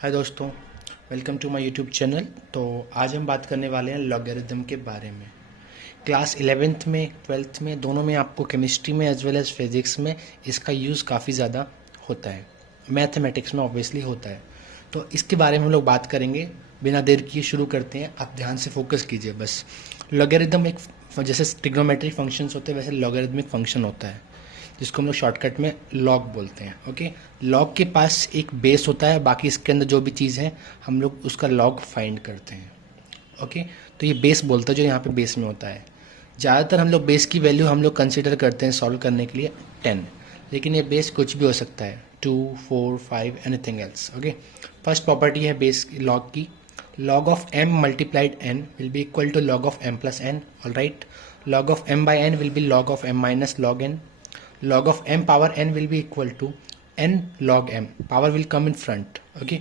हाय दोस्तों, welcome to my YouTube channel. तो आज हम बात करने वाले हैं लॉगरिदम के बारे में। क्लास 11th में 12th में दोनों में आपको केमिस्ट्री में एज वेल एज फिज़िक्स में इसका यूज़ काफ़ी ज़्यादा होता है। मैथमेटिक्स में ऑब्वियसली होता है। तो इसके बारे में हम लोग बात करेंगे। बिना देर किए शुरू करते हैं। आप ध्यान से फोकस कीजिए बस। लॉगरिदम एक जैसे ट्रिग्नोमेट्रिक फंक्शंस होते हैं वैसे लॉगरिदमिक फंक्शन होता है, जिसको हम लोग शॉर्टकट में लॉग बोलते हैं। ओके, लॉग के पास एक बेस होता है, बाकी इसके अंदर जो भी चीज़ है हम लोग उसका लॉग फाइंड करते हैं। ओके, तो ये बेस बोलता है जो यहाँ पे बेस में होता है। ज़्यादातर हम लोग बेस की वैल्यू हम लोग कंसिडर करते हैं सॉल्व करने के लिए 10, लेकिन ये बेस कुछ भी हो सकता है, 2, 4, 5, anything else. Okay, first property है बेस लॉग की, log of m multiplied n will be equal to log of m plus n. All right, log of m by n will be log of m minus log n. Log of m power n will be equal to n log m. Power will come in front. Okay,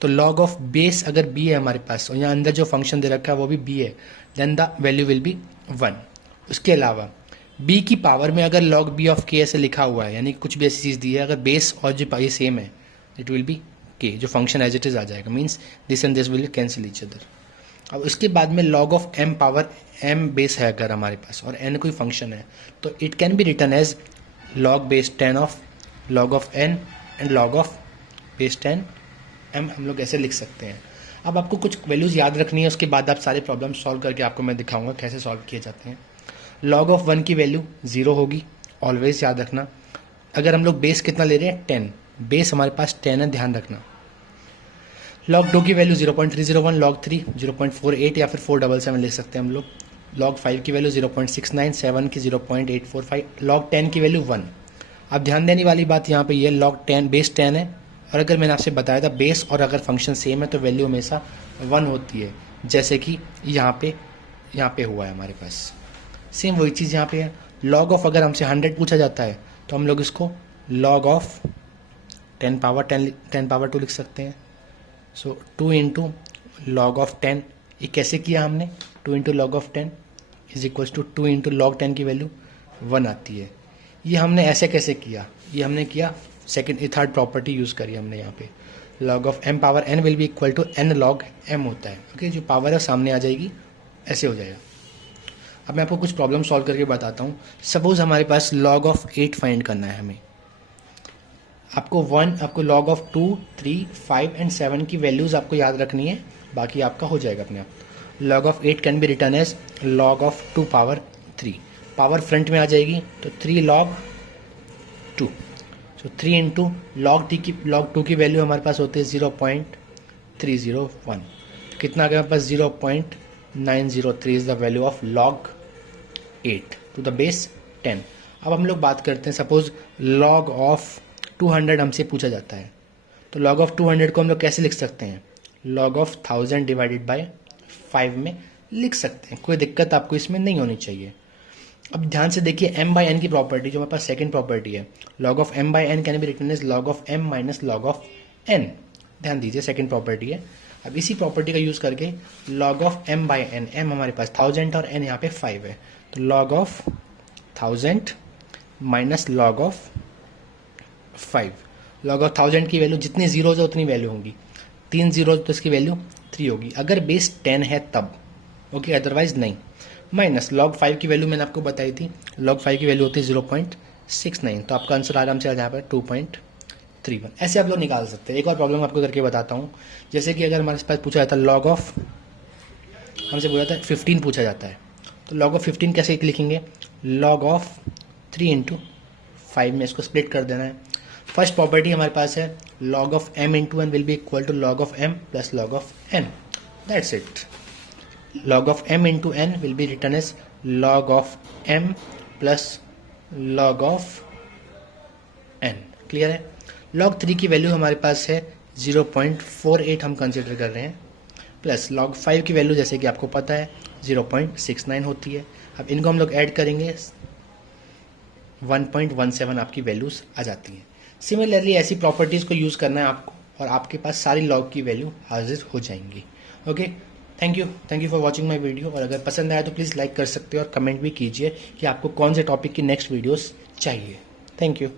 तो log of base अगर b है हमारे पास और यहाँ अंदर जो function दे रखा है वो भी b है, then the value will be 1. उसके अलावा b की पावर में अगर log b of k ऐसे लिखा हुआ है, यानी कुछ भी ऐसी चीज़ दी है, अगर बेस और जो ये सेम है, इट विल बी के जो फंक्शन एज इट इज आ जाएगा, means this and this will cancel each other. अब उसके बाद में log of m power m base है अगर हमारे पास और n कोई फंक्शन है तो it can be written as log base 10 of log of n and log of base 10 m हम लोग ऐसे लिख सकते हैं। अब आपको कुछ वैल्यूज़ याद रखनी है, उसके बाद आप सारे प्रॉब्लम सॉल्व करके आपको मैं दिखाऊंगा कैसे सॉल्व किए जाते हैं। लॉग ऑफ 1 की वैल्यू 0 होगी, ऑलवेज याद रखना। अगर हम लोग बेस कितना ले रहे हैं 10, बेस हमारे पास 10 है, ध्यान रखना। लॉग 2 की वैल्यू 0.301, लॉग 3 0.48 या फिर 477 लिख सकते हैं हम लोग। लॉग 5 की वैल्यू 0.69, 7 की 0.845, लॉग 10 की वैल्यू 1। अब ध्यान देने वाली बात यहाँ पे ये लॉग 10 बेस 10 है, और अगर मैंने आपसे बताया था बेस और अगर फंक्शन सेम है तो वैल्यू हमेशा 1 होती है, जैसे कि यहाँ पे हुआ है हमारे पास। सेम वही चीज़ यहाँ पे है। लॉग ऑफ अगर हमसे 100 पूछा जाता है तो हम लोग इसको लॉग ऑफ 10 पावर 2 लिख सकते हैं। सो 2 इंटू लॉग ऑफ 10, ये कैसे किया हमने, 2 into log of 10 is equals to 2 into log 10 की वैल्यू 1 आती है। ये हमने ऐसे कैसे किया, ये हमने किया थर्ड प्रॉपर्टी यूज़ करी हमने यहाँ पे। Log of m power n will be equal to n log m होता है। ओके, जो पावर है सामने आ जाएगी, ऐसे हो जाएगा। अब मैं आपको कुछ प्रॉब्लम सॉल्व करके बताता हूँ। सपोज हमारे पास लॉग ऑफ 8 फाइंड करना है हमें। आपको लॉग ऑफ 2, 3, 5 एंड 7 की वैल्यूज़ आपको याद रखनी है, बाकी आपका हो जाएगा अपने आप। Log of 8 can be written as log of 2 power 3, power front में आ जाएगी तो 3 लॉग 2। सो 3 इंटू लॉग 2 की वैल्यू हमारे पास होती है 0.301। कितना आ गया हमारे पास, 0.903 is the value of log 8 to the base 10। अब हम लोग बात करते हैं, सपोज लॉग ऑफ 200 हमसे पूछा जाता है, तो लॉग ऑफ 200 को हम लोग कैसे लिख सकते हैं, लॉग ऑफ 1000 डिवाइडेड बाय 5 में लिख सकते हैं। कोई दिक्कत आपको इसमें नहीं होनी चाहिए। अब ध्यान से देखिए m बाई n की प्रॉपर्टी जो हमारे पास सेकंड प्रॉपर्टी है, log of m by n can be written as log of m minus log of n। ध्यान दीजिए सेकंड प्रॉपर्टी है। अब इसी प्रॉपर्टी का यूज़ करके log of m by n, m हमारे पास 1000 और n यहाँ पे 5 है, तो log of 1000 minus log of 5। Log of 1000 की वैल्यू जितनी जीरोज है उतनी वैल्यू होंगी, 3 जीरो तो इसकी वैल्यू 3 होगी अगर बेस 10 है तब। ओके, अदरवाइज नहीं। माइनस लॉग 5 की वैल्यू मैंने आपको बताई थी, लॉग 5 की वैल्यू होती है 0.69, तो आपका आंसर आराम से आ जाए 2.31। ऐसे आप लोग निकाल सकते हैं। एक और प्रॉब्लम आपको करके बताता हूँ। जैसे कि अगर हमारे पास पूछा जाता है लॉग ऑफ, हमसे पूछा जाता है 15 पूछा जाता है, तो लॉग ऑफ 15 कैसे लिखेंगे, लॉग ऑफ 3 इंटू 5 में इसको स्प्लिट कर देना है। फर्स्ट प्रॉपर्टी हमारे पास है log of m into n will be equal to log of m plus log of n, that's it. log of m into n will be written as log of m plus log of n। Clear है। log 3 की value हमारे पास है 0.48 हम consider कर रहे हैं, plus log 5 की value जैसे कि आपको पता है 0.69 होती है। अब इनको हम लोग ऐड करेंगे 1.17 आपकी वैल्यूज़ आ जाती हैं। सिमिलरली ऐसी प्रॉपर्टीज़ को यूज़ करना है आपको और आपके पास सारी लॉग की वैल्यू हाजिर हो जाएंगी। Okay, thank you for watching my video. और अगर पसंद आया तो प्लीज़ लाइक कर सकते हो और कमेंट भी कीजिए कि आपको कौन से टॉपिक की नेक्स्ट वीडियोस चाहिए। Thank you.